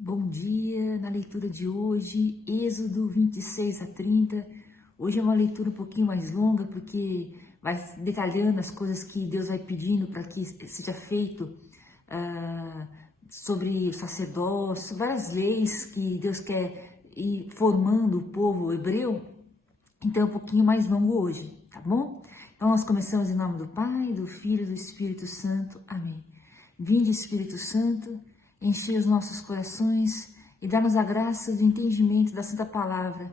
Bom dia, na leitura de hoje, Êxodo 26 a 30. Hoje é uma leitura um pouquinho mais longa, porque vai detalhando as coisas que Deus vai pedindo para que seja feito sobre sacerdócio, várias leis que Deus quer ir formando o povo hebreu. Então é um pouquinho mais longo hoje, tá bom? Então nós começamos em nome do Pai, do Filho e do Espírito Santo. Amém. Vinde, Espírito Santo, enche os nossos corações e dá-nos a graça do entendimento da Santa Palavra,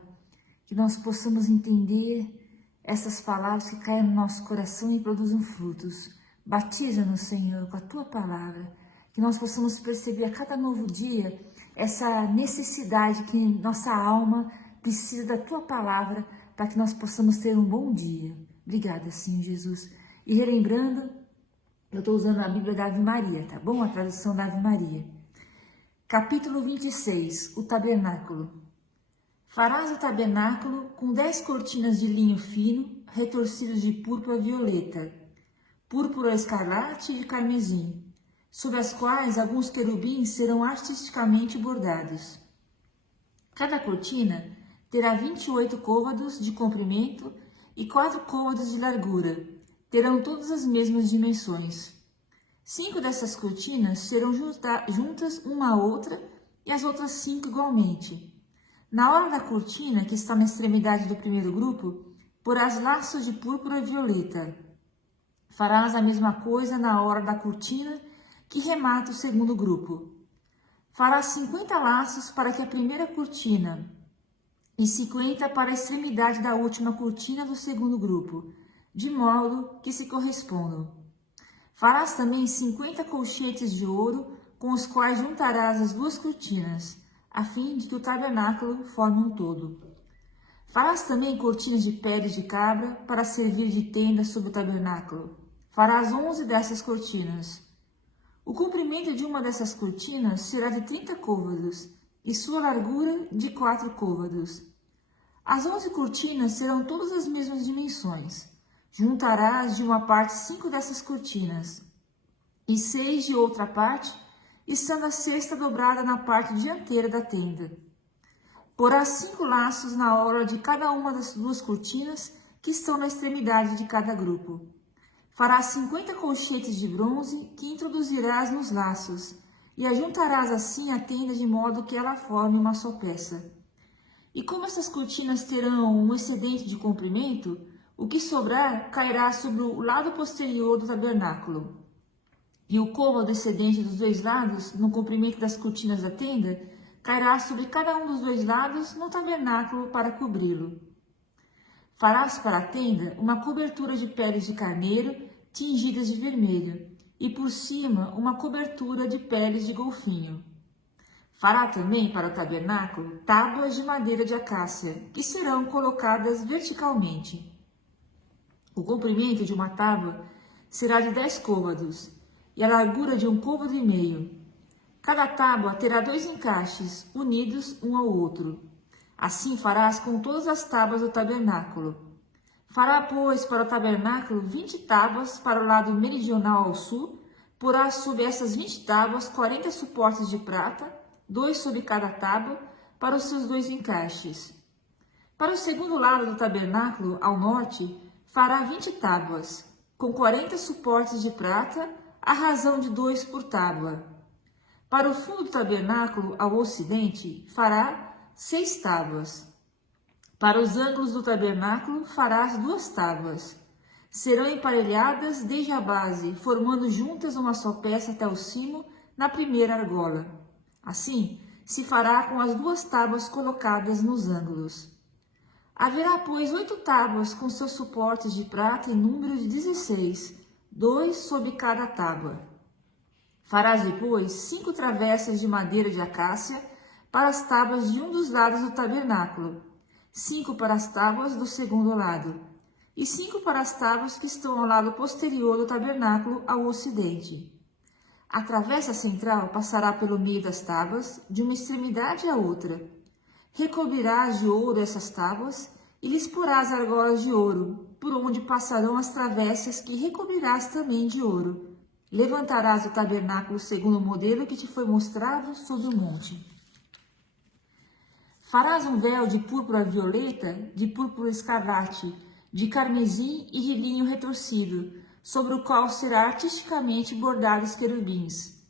que nós possamos entender essas palavras que caem no nosso coração e produzam frutos. Batiza-nos, Senhor, com a Tua Palavra, que nós possamos perceber a cada novo dia essa necessidade que nossa alma precisa da Tua Palavra para que nós possamos ter um bom dia. Obrigada, Senhor Jesus. E relembrando, eu estou usando a Bíblia da Ave Maria, tá bom? A tradução da Ave Maria. Capítulo 26, o tabernáculo. Farás o tabernáculo com 10 cortinas de linho fino, retorcidas de púrpura violeta, púrpura escarlate e de carmesim, sobre as quais alguns querubins serão artisticamente bordados. Cada cortina terá 28 côvados de comprimento e 4 côvados de largura. Terão todas as mesmas dimensões. 5 dessas cortinas serão juntas uma à outra e as outras 5 igualmente. Na hora da cortina, que está na extremidade do primeiro grupo, porás laços de púrpura violeta. Farás a mesma coisa na hora da cortina que remata o segundo grupo. Farás 50 laços para que a primeira cortina e 50 para a extremidade da última cortina do segundo grupo, de modo que se correspondam. Farás também 50 colchetes de ouro, com os quais juntarás as duas cortinas, a fim de que o tabernáculo forme um todo. Farás também cortinas de peles de cabra, para servir de tenda sobre o tabernáculo. Farás 11 dessas cortinas. O comprimento de uma dessas cortinas será de 30 côvados, e sua largura de 4 côvados. As 11 cortinas serão todas as mesmas dimensões. Juntarás de uma parte 5 dessas cortinas, e 6 de outra parte, estando a sexta dobrada na parte dianteira da tenda. Porás 5 laços na orla de cada uma das duas cortinas, que estão na extremidade de cada grupo. Farás 50 colchetes de bronze, que introduzirás nos laços, e ajuntarás assim a tenda de modo que ela forme uma só peça. E como essas cortinas terão um excedente de comprimento, o que sobrar cairá sobre o lado posterior do tabernáculo. E o côvado excedente dos dois lados, no comprimento das cortinas da tenda, cairá sobre cada um dos dois lados no tabernáculo para cobri-lo. Farás para a tenda uma cobertura de peles de carneiro tingidas de vermelho, e por cima uma cobertura de peles de golfinho. Fará também para o tabernáculo tábuas de madeira de acácia, que serão colocadas verticalmente. O comprimento de uma tábua será de 10 côvados, e a largura de 1 côvado e meio. Cada tábua terá 2 encaixes, unidos um ao outro. Assim farás com todas as tábuas do tabernáculo. Fará, pois, para o tabernáculo 20 tábuas para o lado meridional ao sul, porá sobre essas 20 tábuas 40 suportes de prata, 2 sobre cada tábua, para os seus 2 encaixes. Para o segundo lado do tabernáculo, ao norte, fará 20 tábuas, com 40 suportes de prata, à razão de 2 por tábua. Para o fundo do tabernáculo, ao ocidente, fará 6 tábuas. Para os ângulos do tabernáculo, farás 2 tábuas. Serão emparelhadas desde a base, formando juntas uma só peça até o cimo, na primeira argola. Assim, se fará com as 2 tábuas colocadas nos ângulos. Haverá, pois, 8 tábuas com seus suportes de prata em número de 16, 2 sobre cada tábua. Farás depois 5 travessas de madeira de acácia para as tábuas de um dos lados do tabernáculo, 5 para as tábuas do segundo lado, e 5 para as tábuas que estão ao lado posterior do tabernáculo ao ocidente. A travessa central passará pelo meio das tábuas, de uma extremidade à outra. Recobrirás de ouro essas tábuas e lhes porás argolas de ouro, por onde passarão as travessas que recobrirás também de ouro. Levantarás o tabernáculo segundo o modelo que te foi mostrado sobre o monte. Farás um véu de púrpura violeta, de púrpura escarlate, de carmesim e de linho retorcido, sobre o qual será artisticamente bordados querubins.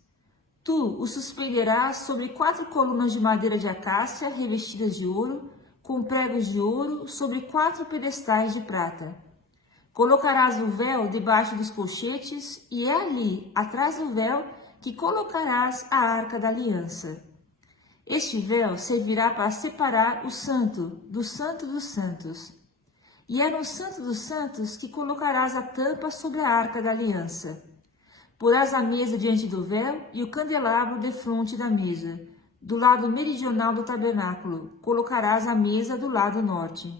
Tu o suspenderás sobre 4 colunas de madeira de acácia revestidas de ouro, com pregos de ouro sobre 4 pedestais de prata. Colocarás o véu debaixo dos colchetes, e é ali, atrás do véu, que colocarás a arca da aliança. Este véu servirá para separar o santo dos santos. E é no santo dos santos que colocarás a tampa sobre a arca da aliança. Porás a mesa diante do véu e o candelabro defronte da mesa. Do lado meridional do tabernáculo, colocarás a mesa do lado norte.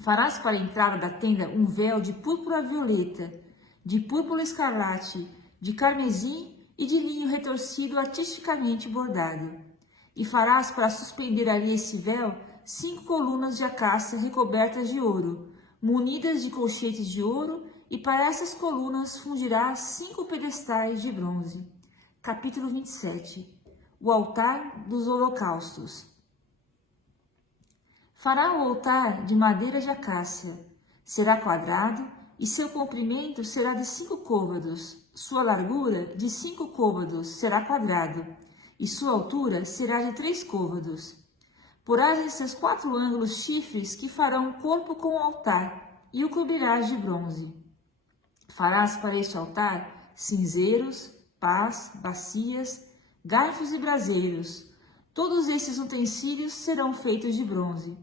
Farás para a entrada da tenda um véu de púrpura violeta, de púrpura escarlate, de carmesim e de linho retorcido artisticamente bordado. E farás para suspender ali esse véu 5 colunas de acácia recobertas de ouro, munidas de colchetes de ouro, e para essas colunas fundirás 5 pedestais de bronze. Capítulo 27. O altar dos holocaustos. Fará o altar de madeira de acácia. Será quadrado, e seu comprimento será de 5 côvados. Sua largura de 5 côvados será quadrado, e sua altura será de 3 côvados. Porás em seus 4 ângulos chifres que farão um corpo com o altar, e o cobrirás de bronze. Farás para este altar cinzeiros, pás, bacias, garfos e braseiros. Todos esses utensílios serão feitos de bronze.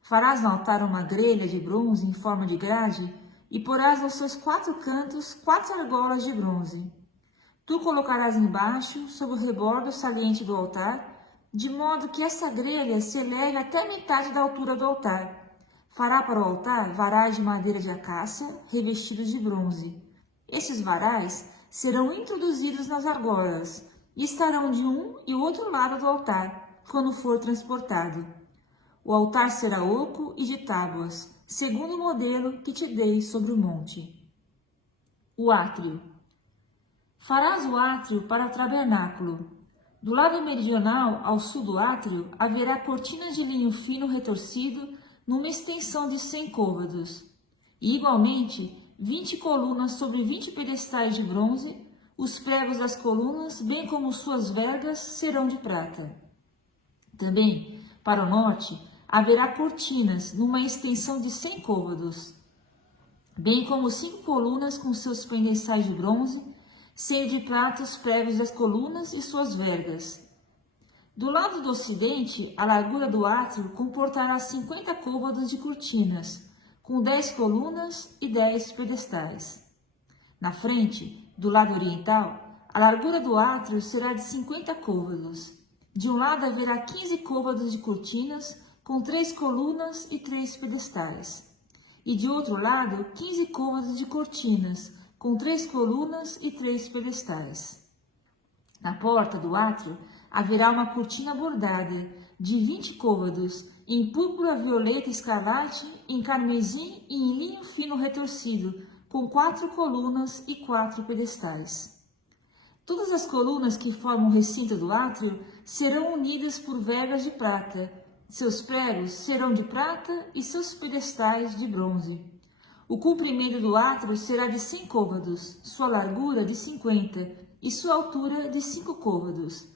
Farás no altar uma grelha de bronze em forma de grade, e porás nos seus 4 cantos 4 argolas de bronze. Tu colocarás embaixo, sob o rebordo saliente do altar, de modo que essa grelha se eleve até metade da altura do altar. Fará para o altar varais de madeira de acácia, revestidos de bronze. Estes varais serão introduzidos nas argolas, e estarão de um e outro lado do altar, quando for transportado. O altar será oco e de tábuas, segundo o modelo que te dei sobre o monte. O átrio. Farás o átrio para o tabernáculo. Do lado meridional, ao sul do átrio, haverá cortinas de linho fino retorcido numa extensão de 100 côvados. E, igualmente, 20 colunas sobre 20 pedestais de bronze. Os pregos das colunas, bem como suas vergas, serão de prata. Também, para o norte, haverá cortinas numa extensão de 100 côvados, bem como 5 colunas com seus pedestais de bronze, sendo de prata os pregos das colunas e suas vergas. Do lado do ocidente, a largura do átrio comportará 50 côvados de cortinas, com 10 colunas e 10 pedestais. Na frente, do lado oriental, a largura do átrio será de 50 côvados. De um lado haverá 15 côvados de cortinas, com 3 colunas e 3 pedestais. E de outro lado, 15 côvados de cortinas, com 3 colunas e 3 pedestais. Na porta do átrio haverá uma cortina bordada, de 20 côvados, em púrpura violeta escarlate, em carmesim e em linho fino retorcido, com 4 colunas e 4 pedestais. Todas as colunas que formam o recinto do átrio serão unidas por vergas de prata. Seus pregos serão de prata e seus pedestais de bronze. O comprimento do átrio será de 100 côvados, sua largura de 50 e sua altura de 5 côvados.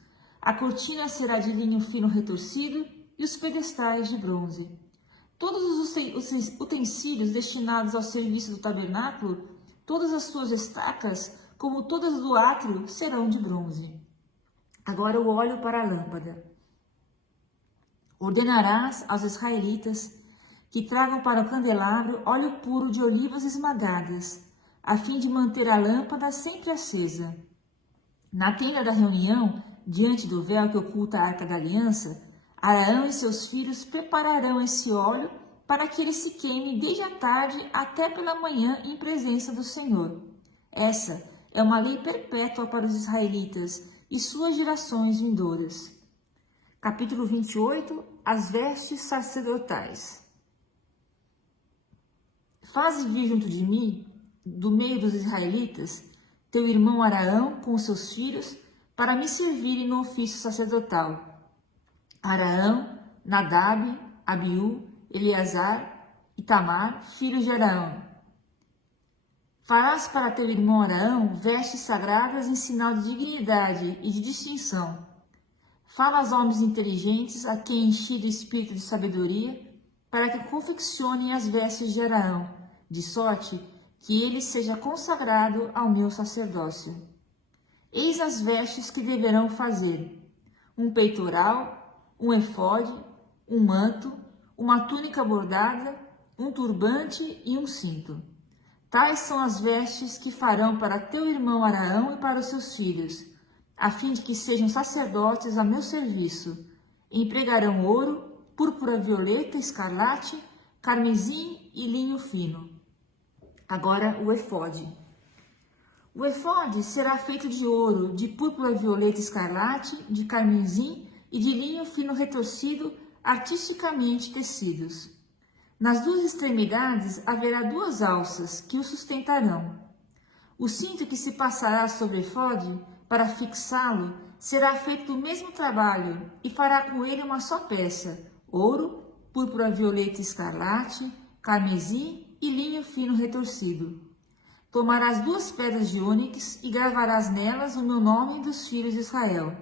A cortina será de linho fino retorcido e os pedestais de bronze. Todos os utensílios destinados ao serviço do tabernáculo, todas as suas estacas, como todas do átrio, serão de bronze. Agora o óleo para a lâmpada. Ordenarás aos israelitas que tragam para o candelabro óleo puro de olivas esmagadas, a fim de manter a lâmpada sempre acesa. Na tenda da reunião, diante do véu que oculta a arca da aliança, Arão e seus filhos prepararão esse óleo para que ele se queime desde a tarde até pela manhã em presença do Senhor. Essa é uma lei perpétua para os israelitas e suas gerações vindouras. Capítulo 28. As vestes sacerdotais. Faze vir junto de mim, do meio dos israelitas, teu irmão Araão com os seus filhos, para me servirem no ofício sacerdotal. Araão, Nadab, Abiú, Eleazar e Tamar, filhos de Arão. Farás para teu irmão Arão vestes sagradas em sinal de dignidade e de distinção. Fala aos homens inteligentes, a quem enchi de espírito de sabedoria, para que confeccionem as vestes de Arão, de sorte que ele seja consagrado ao meu sacerdócio. Eis as vestes que deverão fazer: um peitoral, um efode, um manto, uma túnica bordada, um turbante e um cinto. Tais são as vestes que farão para teu irmão Arão e para os seus filhos, a fim de que sejam sacerdotes a meu serviço. Empregarão ouro, púrpura violeta, escarlate, carmesim e linho fino. Agora o efode. O efode será feito de ouro, de púrpura violeta, escarlate, de carmesim e de linho fino retorcido, artisticamente tecidos. Nas duas extremidades haverá duas alças que o sustentarão. O cinto que se passará sobre o efode, para fixá-lo, será feito do mesmo trabalho e fará com ele uma só peça: ouro, púrpura violeta e escarlate, carmesim e linho fino retorcido. Tomarás 2 pedras de ônix e gravarás nelas o meu nome e dos filhos de Israel.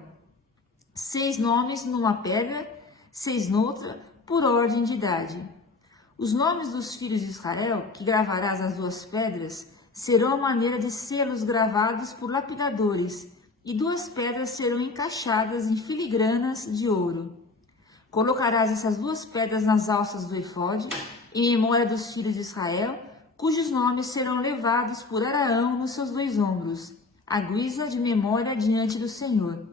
6 nomes numa pedra, 6 noutra, por ordem de idade. Os nomes dos filhos de Israel, que gravarás nas 2 pedras, serão a maneira de selos gravados por lapidadores, e 2 pedras serão encaixadas em filigranas de ouro. Colocarás essas 2 pedras nas alças do efode, em memória dos filhos de Israel, cujos nomes serão levados por Arão nos seus 2 ombros, à guisa de memória diante do Senhor.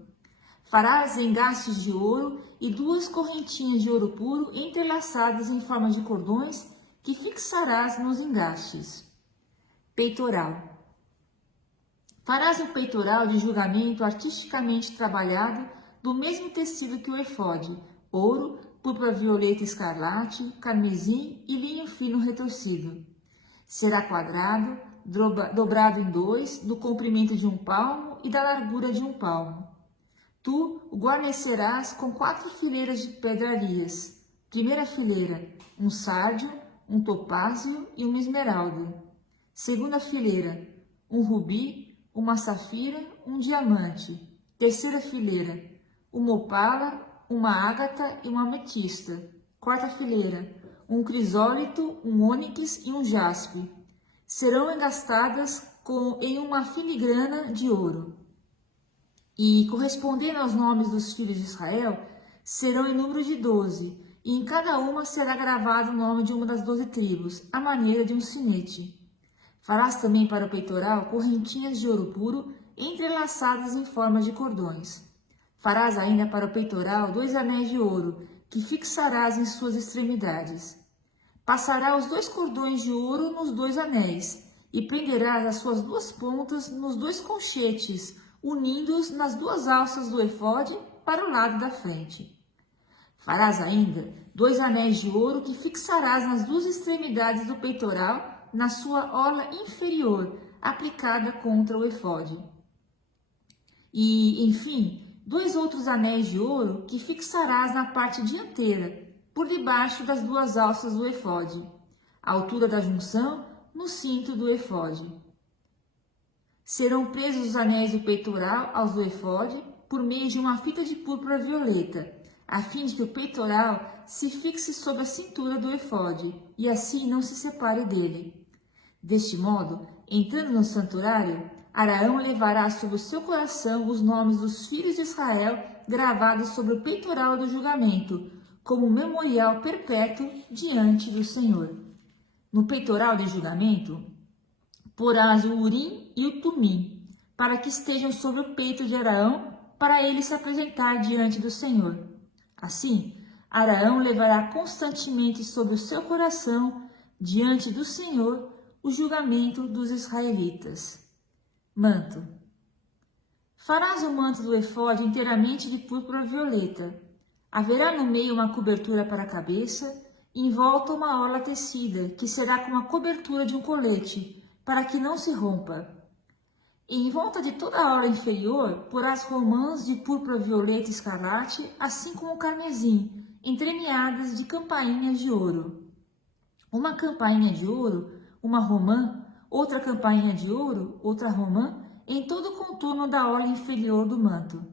Farás engastes de ouro e 2 correntinhas de ouro puro entrelaçadas em forma de cordões que fixarás nos engastes. Peitoral. Farás um peitoral de julgamento artisticamente trabalhado do mesmo tecido que o efode: ouro, púrpura violeta, escarlate, carmesim e linho fino retorcido. Será quadrado, dobrado em 2, do comprimento de 1 palmo e da largura de 1 palmo. Tu o guarnecerás com 4 fileiras de pedrarias. Primeira fileira, um sárdio, um topázio e uma esmeralda. Segunda fileira, um rubi, uma safira, um diamante. Terceira fileira, uma opala, uma ágata e uma ametista. Quarta fileira, um crisólito, um ônix e um jaspe. Serão engastadas em uma filigrana de ouro. E, correspondendo aos nomes dos filhos de Israel, serão em número de 12, e em cada uma será gravado o nome de uma das 12 tribos, à maneira de um sinete. Farás também para o peitoral correntinhas de ouro puro, entrelaçadas em forma de cordões. Farás ainda para o peitoral 2 anéis de ouro, que fixarás em suas extremidades. Passará os 2 cordões de ouro nos 2 anéis, e prenderás as suas 2 pontas nos 2 colchetes, unindo-os nas 2 alças do efode para o lado da frente. Farás ainda 2 anéis de ouro que fixarás nas 2 extremidades do peitoral, na sua orla inferior, aplicada contra o efode. E, enfim, 2 outros anéis de ouro que fixarás na parte dianteira, por debaixo das 2 alças do efode, à altura da junção, no cinto do efode. Serão presos os anéis do peitoral aos do efode por meio de uma fita de púrpura violeta, a fim de que o peitoral se fixe sobre a cintura do efode e assim não se separe dele. Deste modo, entrando no santuário, Arão levará sobre o seu coração os nomes dos filhos de Israel gravados sobre o peitoral do julgamento, como memorial perpétuo diante do Senhor. No peitoral de julgamento, porás o Urim e o Tumim, para que estejam sobre o peito de Arão, para ele se apresentar diante do Senhor. Assim, Arão levará constantemente sobre o seu coração, diante do Senhor, o julgamento dos israelitas. Manto. Farás o manto do efode inteiramente de púrpura violeta. Haverá no meio uma cobertura para a cabeça, em volta uma orla tecida, que será como a cobertura de um colete, para que não se rompa. E em volta de toda a orla inferior, porás romãs de púrpura violeta e escarlate, assim como o carmesim, entremeadas de campainhas de ouro. Uma campainha de ouro, uma romã, outra campainha de ouro, outra romã, em todo o contorno da orla inferior do manto.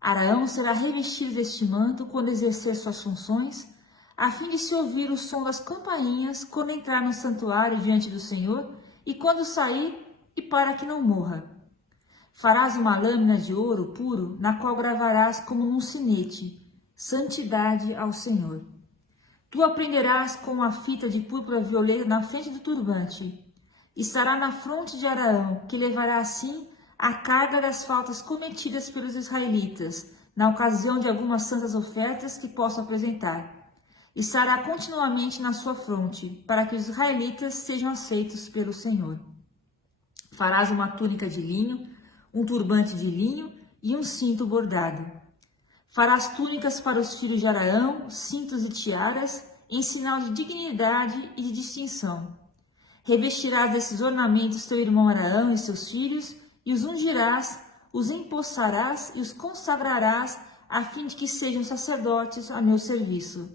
Araão será revestido deste manto quando exercer suas funções, a fim de se ouvir o som das campainhas quando entrar no santuário diante do Senhor e quando sair, e para que não morra. Farás uma lâmina de ouro puro, na qual gravarás como num sinete, santidade ao Senhor. Tu a prenderás com uma fita de púrpura violeta na frente do turbante. Estará na fronte de Araão, que levará assim a carga das faltas cometidas pelos israelitas, na ocasião de algumas santas ofertas que possa apresentar. Estará continuamente na sua fronte, para que os israelitas sejam aceitos pelo Senhor. Farás uma túnica de linho, um turbante de linho e um cinto bordado. Farás túnicas para os filhos de Araão, cintos e tiaras, em sinal de dignidade e de distinção. Revestirás desses ornamentos teu irmão Araão e seus filhos, e os ungirás, os empossarás e os consagrarás, a fim de que sejam sacerdotes a meu serviço.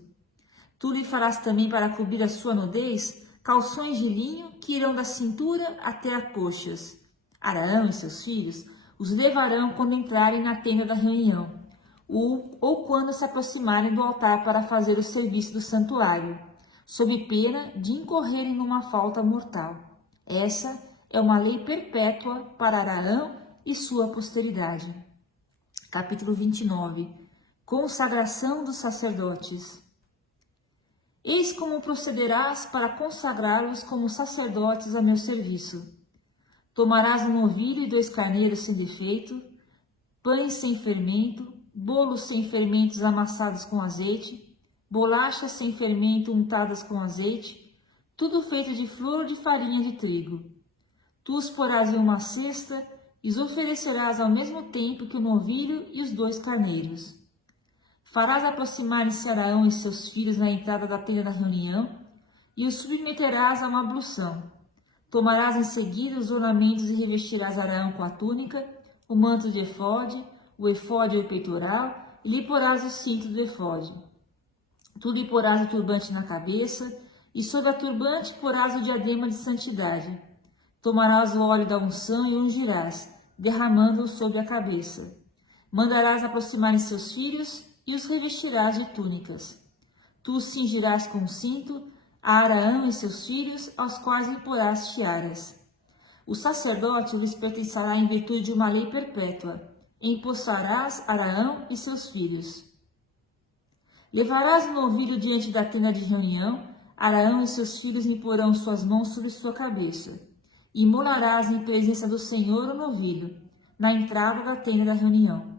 Tu lhe farás também, para cobrir a sua nudez, calções de linho que irão da cintura até as coxas. Araão e seus filhos os levarão quando entrarem na tenda da reunião, ou quando se aproximarem do altar para fazer o serviço do santuário, sob pena de incorrerem numa falta mortal. Essa é uma lei perpétua para Araão e sua posteridade. Capítulo 29. Consagração dos sacerdotes. Eis como procederás para consagrá-los como sacerdotes a meu serviço. Tomarás um novilho e 2 carneiros sem defeito, pães sem fermento, bolos sem fermentos amassados com azeite, bolachas sem fermento untadas com azeite, tudo feito de flor de farinha de trigo. Tu os porás em uma cesta e os oferecerás ao mesmo tempo que o novilho e os 2 carneiros. Farás aproximarem-se Araão e seus filhos na entrada da tenda da reunião e os submeterás a uma ablução. Tomarás em seguida os ornamentos e revestirás Araão com a túnica, o manto de efode, o efode e o peitoral, e lhe porás o cinto do efode. Tu lhe porás o turbante na cabeça, e sobre a turbante porás o diadema de santidade. Tomarás o óleo da unção e o ungirás, derramando-o sobre a cabeça. Mandarás aproximarem seus filhos e os revestirás de túnicas. Tu os cingirás com um cinto, a Araão e seus filhos, aos quais lhe porás tiaras. O sacerdócio lhes pertencerá em virtude de uma lei perpétua. Empossarás Araão e seus filhos. Levarás o novilho diante da tenda de reunião, Araão e seus filhos lhe porão suas mãos sobre sua cabeça. E imolarás em presença do Senhor o novilho, na entrada da tenda da reunião.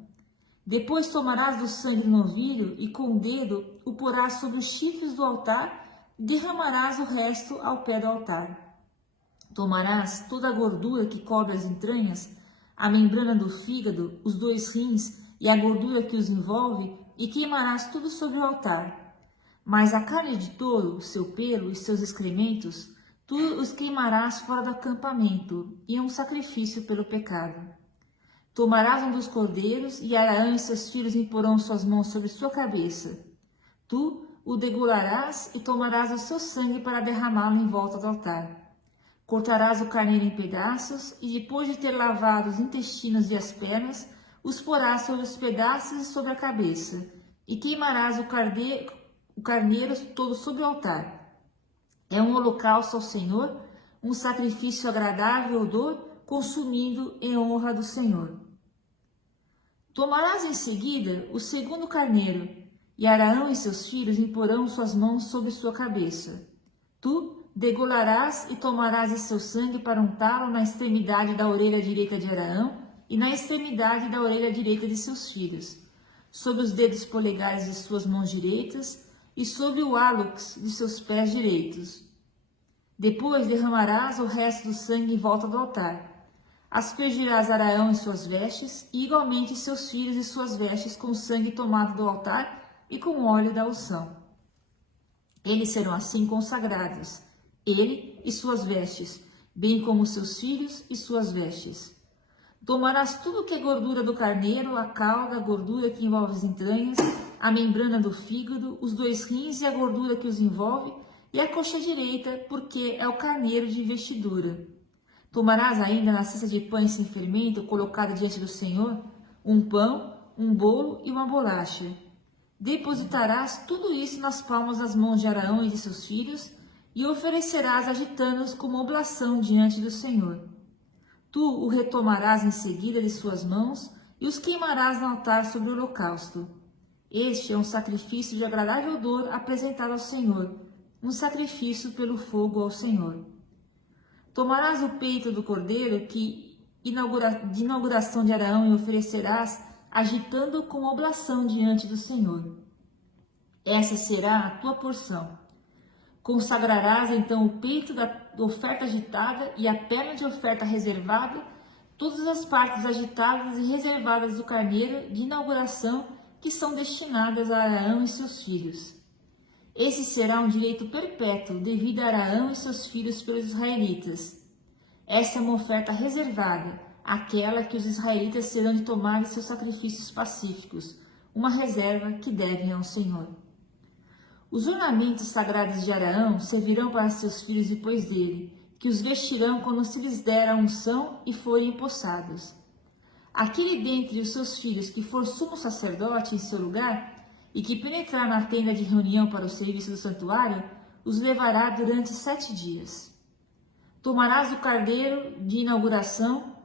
Depois tomarás do sangue do novilho e com o dedo o porás sobre os chifres do altar e derramarás o resto ao pé do altar. Tomarás toda a gordura que cobre as entranhas, a membrana do fígado, os 2 rins e a gordura que os envolve, e queimarás tudo sobre o altar. Mas a carne de touro, seu pelo e seus excrementos, tu os queimarás fora do acampamento, e é um sacrifício pelo pecado. Tomarás um dos cordeiros, e Araão e seus filhos imporão suas mãos sobre sua cabeça. Tu o degolarás e tomarás o seu sangue para derramá-lo em volta do altar. Cortarás o carneiro em pedaços, e depois de ter lavado os intestinos e as pernas, os porás sobre os pedaços e sobre a cabeça, e queimarás o carneiro todo sobre o altar. É um holocausto ao Senhor, um sacrifício agradável odor, consumindo em honra do Senhor. Tomarás em seguida o 2º carneiro, e Araão e seus filhos imporão suas mãos sobre sua cabeça. Tu degolarás e tomarás de seu sangue para untá-lo na extremidade da orelha direita de Araão e na extremidade da orelha direita de seus filhos, sobre os dedos polegares de suas mãos direitas e sobre o hálux de seus pés direitos. Depois derramarás o resto do sangue em volta do altar. Aspergirás Araão em suas vestes, e igualmente seus filhos e suas vestes com o sangue tomado do altar e com o óleo da unção. Eles serão assim consagrados, ele e suas vestes, bem como seus filhos e suas vestes. Tomarás tudo que é gordura do carneiro, a cauda, a gordura que envolve as entranhas, a membrana do fígado, os 2 rins e a gordura que os envolve, e a coxa direita, porque é o carneiro de investidura. Tomarás ainda na cesta de pães sem fermento, colocada diante do Senhor, um pão, um bolo e uma bolacha. Depositarás tudo isso nas palmas das mãos de Araão e de seus filhos, e oferecerás agitando-os como oblação diante do Senhor. Tu o retomarás em seguida de suas mãos e os queimarás no altar sobre o holocausto. Este é um sacrifício de agradável odor apresentado ao Senhor, um sacrifício pelo fogo ao Senhor. Tomarás o peito do cordeiro de inauguração de Araão e oferecerás, agitando-o com oblação diante do Senhor. Essa será a tua porção. Consagrarás então o peito da oferta agitada e a perna de oferta reservada, todas as partes agitadas e reservadas do carneiro de inauguração que são destinadas a Araão e seus filhos. Esse será um direito perpétuo devido a Araão e seus filhos pelos israelitas. Essa é uma oferta reservada, aquela que os israelitas serão de tomar de seus sacrifícios pacíficos, uma reserva que devem ao Senhor. Os ornamentos sagrados de Araão servirão para seus filhos depois dele, que os vestirão quando se lhes der a unção e forem empossados. Aquele dentre os seus filhos que for sumo sacerdote em seu lugar, e que penetrar na tenda de reunião para o serviço do santuário, os levará durante 7 dias. Tomarás o carneiro de inauguração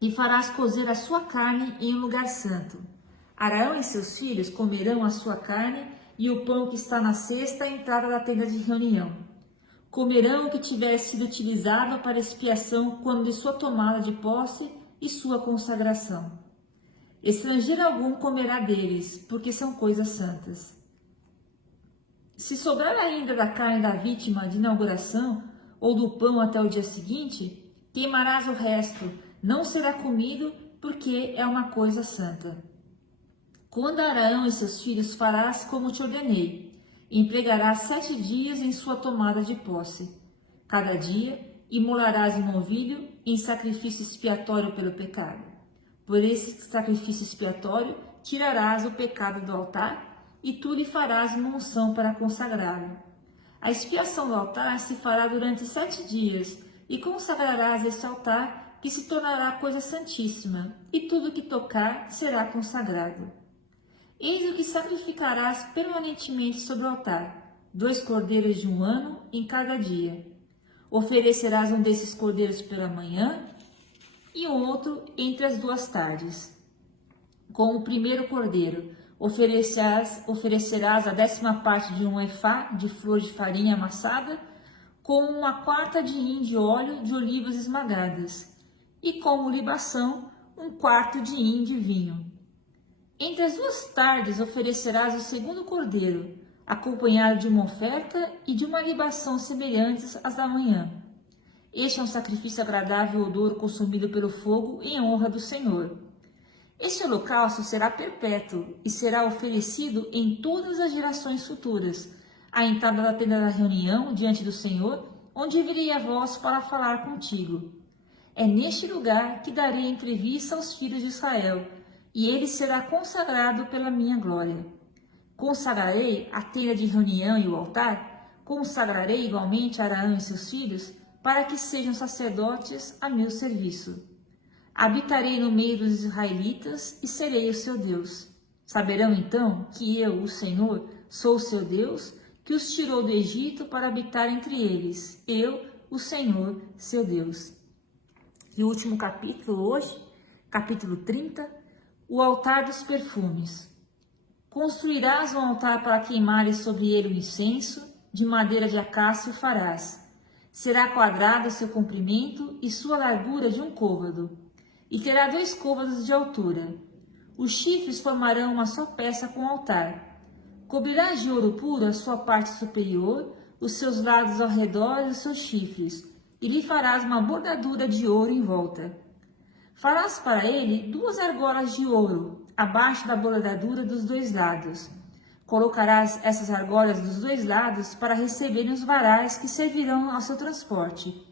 e farás cozer a sua carne em um lugar santo. Araão e seus filhos comerão a sua carne e o pão que está na cesta à entrada da tenda de reunião. Comerão o que tiver sido utilizado para expiação quando de sua tomada de posse e sua consagração. Estrangeiro algum comerá deles, porque são coisas santas. Se sobrar ainda da carne da vítima de inauguração ou do pão até o dia seguinte, queimarás o resto, não será comido, porque é uma coisa santa. Quando Araão e seus filhos farás como te ordenei, empregarás 7 dias em sua tomada de posse. Cada dia imolarás um novilho em sacrifício expiatório pelo pecado. Por esse sacrifício expiatório tirarás o pecado do altar e tu lhe farás uma unção para consagrá-lo. A expiação do altar se fará durante 7 dias e consagrarás esse altar, que se tornará coisa santíssima, e tudo que tocar será consagrado. Eis o que sacrificarás permanentemente sobre o altar, 2 cordeiros de 1 ano em cada dia. Oferecerás um desses cordeiros pela manhã e o outro entre as 2 tardes. Com o primeiro cordeiro, oferecerás a 10ª parte de 1 efá de flor de farinha amassada, com 1/4 de hin de óleo de olivas esmagadas, e como libação, 1/4 de hin de vinho. Entre as 2 tardes oferecerás o segundo cordeiro, acompanhado de uma oferta e de uma libação semelhantes às da manhã. Este é um sacrifício agradável odor consumido pelo fogo em honra do Senhor. Este holocausto será perpétuo e será oferecido em todas as gerações futuras, à entrada da tenda da reunião diante do Senhor, onde virei a vós para falar contigo. É neste lugar que darei entrevista aos filhos de Israel, e ele será consagrado pela minha glória. Consagrarei a tenda de reunião e o altar, consagrarei igualmente Araão e seus filhos, para que sejam sacerdotes a meu serviço. Habitarei no meio dos israelitas e serei o seu Deus. Saberão então que eu, o Senhor, sou o seu Deus, que os tirou do Egito para habitar entre eles, eu, o Senhor, seu Deus. E o último capítulo hoje, capítulo 30, o altar dos perfumes. Construirás um altar para queimares sobre ele o incenso, de madeira de acácio farás. Será quadrado o seu comprimento e sua largura de 1 côvado, e terá 2 côvados de altura. Os chifres formarão uma só peça com o altar. Cobrirás de ouro puro a sua parte superior, os seus lados ao redor e os seus chifres, e lhe farás uma bordadura de ouro em volta. Farás para ele 2 argolas de ouro, abaixo da bordadura dos 2 lados. Colocarás essas argolas dos 2 lados para receberem os varais que servirão ao seu transporte.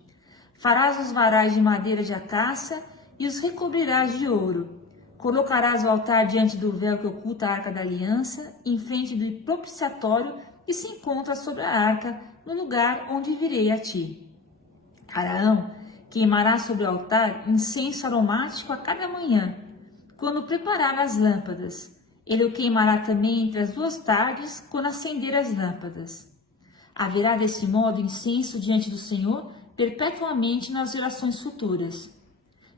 Farás os varais de madeira de acácia e os recobrirás de ouro. Colocarás o altar diante do véu que oculta a arca da aliança, em frente do propiciatório que se encontra sobre a arca, no lugar onde virei a ti. Arão queimará sobre o altar incenso aromático a cada manhã, quando preparar as lâmpadas. Ele o queimará também entre as 2 tardes, quando acender as lâmpadas. Haverá desse modo incenso diante do Senhor perpetuamente nas gerações futuras.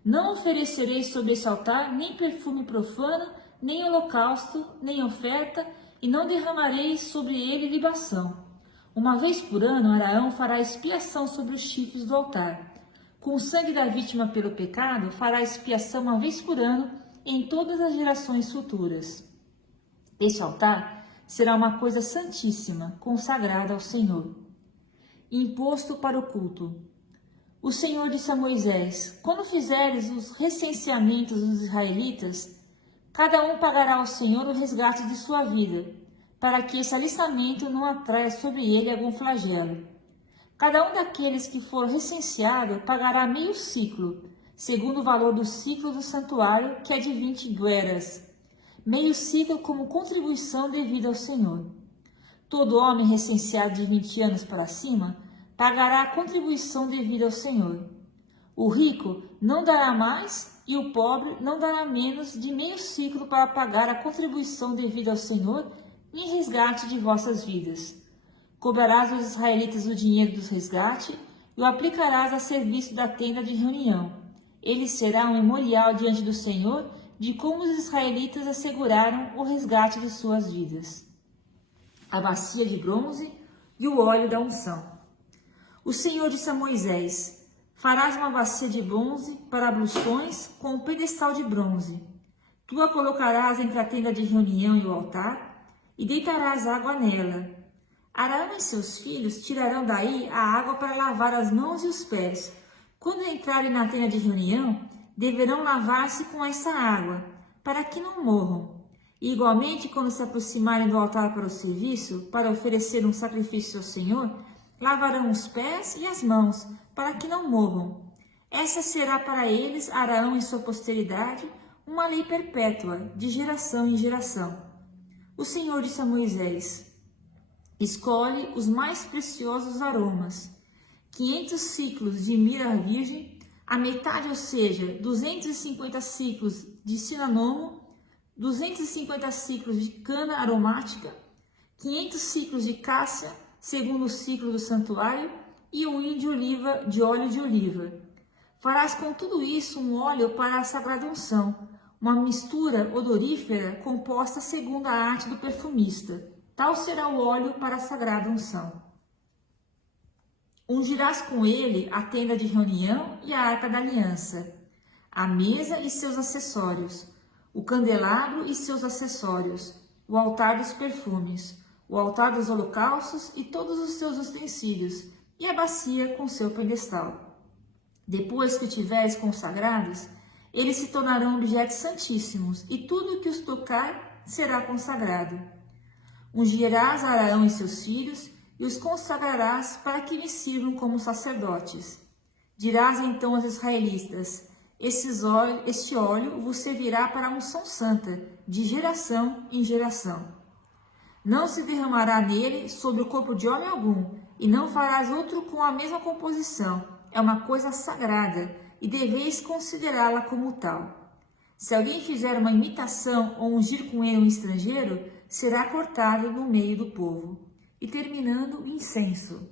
Não oferecereis sobre esse altar nem perfume profano, nem holocausto, nem oferta, e não derramareis sobre ele libação. Uma vez por ano, Arão fará expiação sobre os chifres do altar. Com o sangue da vítima pelo pecado, fará expiação uma vez por ano em todas as gerações futuras. Este altar será uma coisa santíssima, consagrada ao Senhor. Imposto para o culto. O Senhor disse a Moisés: quando fizeres os recenseamentos dos israelitas, cada um pagará ao Senhor o resgate de sua vida, para que esse alistamento não atraia sobre ele algum flagelo. Cada um daqueles que for recenseado pagará meio ciclo, segundo o valor do ciclo do santuário, que é de 20 gueras, meio ciclo como contribuição devida ao Senhor. Todo homem recenseado de 20 anos para cima pagará a contribuição devida ao Senhor. O rico não dará mais e o pobre não dará menos de meio ciclo para pagar a contribuição devida ao Senhor em resgate de vossas vidas. Cobrarás aos israelitas o dinheiro do resgate e o aplicarás a serviço da tenda de reunião. Ele será um memorial diante do Senhor de como os israelitas asseguraram o resgate de suas vidas. A bacia de bronze e o óleo da unção. O Senhor disse a Moisés: farás uma bacia de bronze para abluções com um pedestal de bronze. Tu a colocarás entre a tenda de reunião e o altar, e deitarás água nela. Arão e seus filhos tirarão daí a água para lavar as mãos e os pés. Quando entrarem na tenda de reunião, deverão lavar-se com essa água, para que não morram. E igualmente, quando se aproximarem do altar para o serviço, para oferecer um sacrifício ao Senhor, lavarão os pés e as mãos, para que não morram. Essa será para eles, Arão e sua posteridade, uma lei perpétua, de geração em geração. O Senhor disse a Moisés: escolhe os mais preciosos aromas, 500 ciclos de mirra virgem, a metade, ou seja, 250 ciclos de cinanomo, 250 ciclos de cana aromática, 500 ciclos de cássia, segundo o ciclo do santuário, e um hin de óleo de oliva. Farás com tudo isso um óleo para a sagrada unção, uma mistura odorífera composta segundo a arte do perfumista. Tal será o óleo para a sagrada unção. Ungirás com ele a tenda de reunião e a arca da aliança, a mesa e seus acessórios, o candelabro e seus acessórios, o altar dos perfumes, o altar dos holocaustos e todos os seus utensílios, e a bacia com seu pedestal. Depois que tiveres consagrados, eles se tornarão objetos santíssimos, e tudo o que os tocar será consagrado. Ungirás Arão e seus filhos, e os consagrarás para que me sirvam como sacerdotes. Dirás então aos israelitas: este óleo vos servirá para a unção santa, de geração em geração. Não se derramará nele sobre o corpo de homem algum, e não farás outro com a mesma composição. É uma coisa sagrada, e deveis considerá-la como tal. Se alguém fizer uma imitação ou ungir com ele um estrangeiro, será cortado no meio do povo. E terminando, o incenso.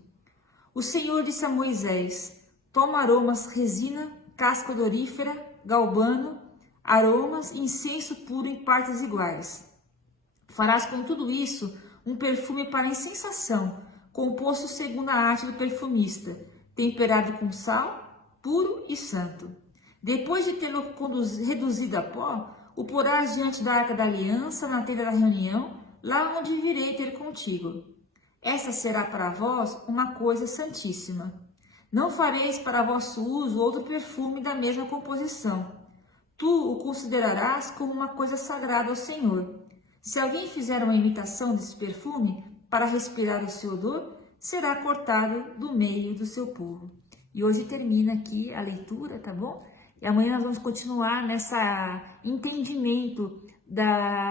O Senhor disse a Moisés: toma aromas, resina, casca odorífera, galbano, aromas e incenso puro em partes iguais. Farás com tudo isso um perfume para incensação, composto segundo a arte do perfumista, temperado com sal, puro e santo. Depois de tê-lo reduzido a pó, o porás diante da arca da aliança, na tenda da reunião, lá onde virei ter contigo. Essa será para vós uma coisa santíssima. Não fareis para vosso uso outro perfume da mesma composição. Tu o considerarás como uma coisa sagrada ao Senhor. Se alguém fizer uma imitação desse perfume para respirar o seu odor, será cortado do meio do seu povo. E hoje termina aqui a leitura, tá bom? E amanhã nós vamos continuar nessa entendimento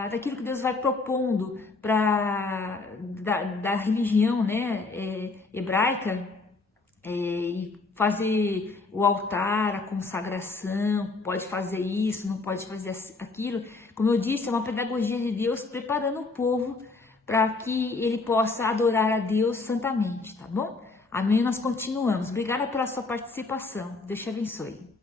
daquilo que Deus vai propondo da religião, né, hebraica, e fazer o altar, a consagração, pode fazer isso, não pode fazer aquilo. Como eu disse, é uma pedagogia de Deus preparando o povo para que ele possa adorar a Deus santamente, tá bom? Amanhã nós continuamos. Obrigada pela sua participação. Deus te abençoe.